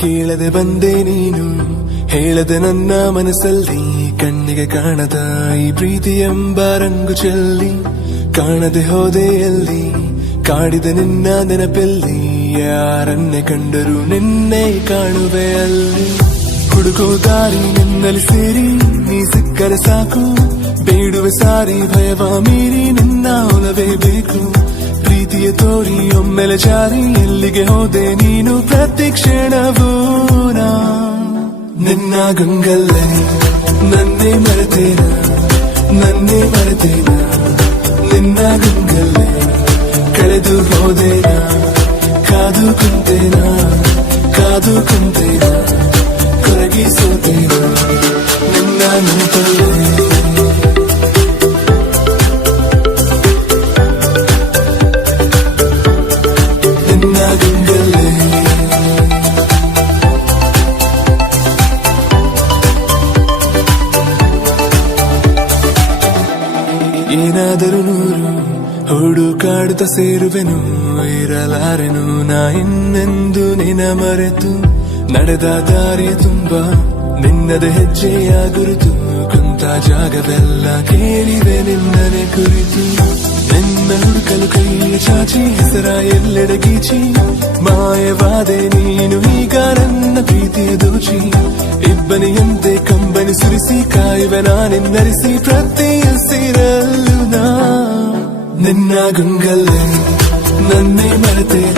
ಕೇಳದೆ ಬಂದೆ ನೀನು ಹೇಳದೆ ನನ್ನ ಮನಸ್ಸಲ್ಲಿ ಕಣ್ಣಿಗೆ ಕಾಣದ ಈ ಪ್ರೀತಿ ಎಂಬ ರಂಗು ಚೆಲ್ಲಿ ಕಾಣದೆ ಹೋದೆ ಎಲ್ಲಿ ಕಾಡಿದ ನಿನ್ನ ನೆನಪೆಲ್ಲಿ ಯಾರನ್ನೇ ಕಂಡರೂ ನಿನ್ನೆ ಕಾಣುವೆ ಅಲ್ಲಿ ಹುಡುಕೋ ದಾರಿ ನಿನ್ನಲ್ಲಿ ಸೇರಿ ನೀ ಸಿಕ್ಕರೆ ಸಾಕು ಬೇಡುವೆ ಸಾರಿ ಭಯವ ಮೀರಿ ನಿನ್ನ ಒಲವೇ ಬೇಕು ಪ್ರೀತಿಯ ತೋರಿ ಒಮ್ಮೆಲೆ ಜಾರಿ ಎಲ್ಲಿಗೆ ಹೋದೆ ನೀನು ಪ್ರತಿ ಕ್ಷಣವೂ ನಿನ್ನ ಗಂಗಲ್ಲೇ ನನ್ನೇ ಮರೆತೇನ ನಿನ್ನ ಗಂಗಲ್ಲೇ ಕಳೆದು ಹೋದೇನ ಕಾದು ಕುಂತೇನ ಕೊರಗಿ ಸೋತೇನ ನಿನ್ನ ನೆನಪಲ್ಲೇ ಏನಾದರೂ ನೂರು ಹುಡುಕಾಡುತ್ತ ಸೇರುವೆನು ಇರಲಾರೆನು ನಾ ಇನ್ನೆಂದು ನಿನ ಮರೆತು ನಡೆದ ದಾರಿಯ ತುಂಬ ನಿನ್ನದ ಹೆಜ್ಜೆಯ ಗುರುತು ಕುಂತ ಜಾಗವೆಲ್ಲ ಕೇಳಿವೆ ನಿನ್ನನೆ ಕುರಿತು ನಿನ್ನ ಹುಡುಕಲು ಕೈಯ ಚಾಚಿ ಹೆಸರ ಎಲ್ಲೆಡೆ ಗೀಚಿ ಮಾಯವಾದೆ ನೀನು ಈಗ ನನ್ನ ಪ್ರೀತಿಯ ದೋಚಿ ಇಬ್ಬನಿಯಂತೆ ಕಂಬನಿ ಸುರಿಸಿ ಕಾಯುವೆ ನಾನಿನ್ನರಿಸಿ ಪ್ರತಿ ಹಸಿರಲ್ಲೂ ನಿನ್ನ ಗಂಗಲ್ಲೇ ನನ್ನೇ ಮರೆತೇನ